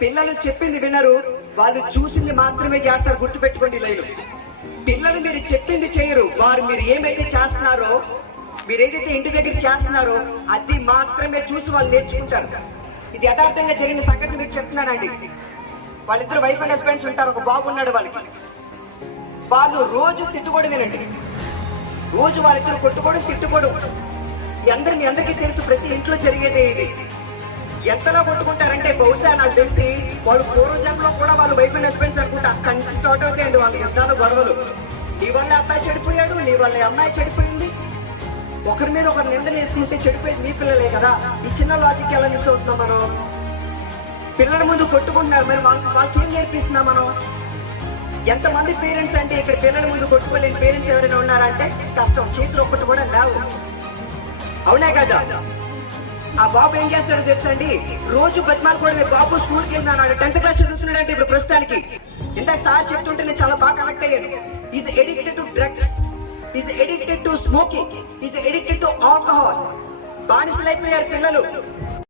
పిల్లలు చెప్పింది వినరు, వాళ్ళు చూసింది మాత్రమే చేస్తారు. గుర్తు పెట్టుకోండి లైలు. పిల్లలు మీరు చెప్పింది చేయరు, వారు మీరు ఏమైతే చేస్తున్నారో, మీరు ఏదైతే ఇంటి దగ్గర చేస్తున్నారో అది మాత్రమే చూసి వాళ్ళు నేర్చుకుంటారు. ఇది యథార్థంగా జరిగిన సంఘటన మీకు చెప్తున్నానండి. వాళ్ళిద్దరు వైఫ్ అండ్ హస్బెండ్స్ ఉంటారు. ఒక బాబు ఉన్నాడు వాళ్ళకి. వాళ్ళు రోజు తిట్టుకోవడం వినండి. రోజు వాళ్ళిద్దరు కొట్టుకోవడం తిట్టుకోవడం మీ అందరికీ తెలుసు. ప్రతి ఇంట్లో జరిగేదే ఇది. ఎంతలో కొట్టుకుంటారంటే బహుశా నాకు తెలిసి వాళ్ళు పూర్వజన్మలో కూడా వాళ్ళు వైఫ్ అండ్ హస్బెండ్స్ అనుకుంటే అక్కడి నుంచి స్టార్ట్ అవుతాయండి వాళ్ళ యుద్ధాలు, గొడవలు. నీ వల్ల అబ్బాయి చెడిపోయాడు, నీ వల్ల అమ్మాయి చెడిపోయింది. ఒకరి మీద ఒకరు నిందలు వేసుకుంటే చెడిపోయేది మీ పిల్లలే కదా. ఈ చిన్న లాజిక్ ఎలా మిస్ అవుతున్నాం మనం? పిల్లల ముందు కొట్టుకుంటున్నారు, మరి వాళ్ళకి ఏం నేర్పిస్తున్నాం మనం? ఎంతమంది పేరెంట్స్ అంటే ఇక్కడ పిల్లల ముందు కొట్టుకోలేని పేరెంట్స్ ఎవరైనా ఉన్నారంటే కష్టం. చేతులు ఒక్కటి కూడా లేవు. అవునా కదా? ఆ బాబు ఏం చేస్తాడో తెలుసండి, రోజు బతిమాలు కూడా బాబు స్కూల్కి వెళ్ళినాడు, 10th క్లాస్ చదువుతున్నాడంటే ఇప్పుడు ప్రస్తుతానికి. ఇందాక సార్ చెప్తుంటే నేను చాలా బాగా కనెక్ట్ అయ్యాను. Is addicted to drugs, is addicted to smoking, is addicted to alcohol. బానిసలైపోయారు పిల్లలు.